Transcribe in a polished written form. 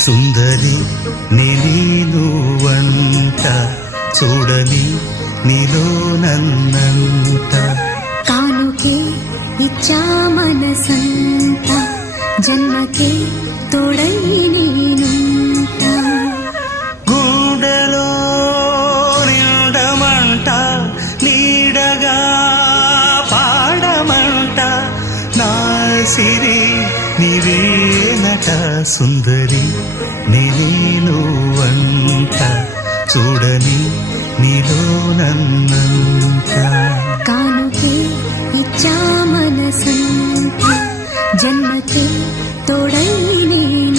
సుందరి నేను వంట చూడని నీలో నన్నంట కానుకే ఇచ్చా మనసంత జన్మకే తోడై నేనుంట గుండెలో నిండమంట నీడగా పాడమంట నా సిరి నీవేనట సుందరి నేను వంట చూడని నీలో నన్నంత కానుకే ఇచ్చా మనసంత జన్మకే తోడై నేను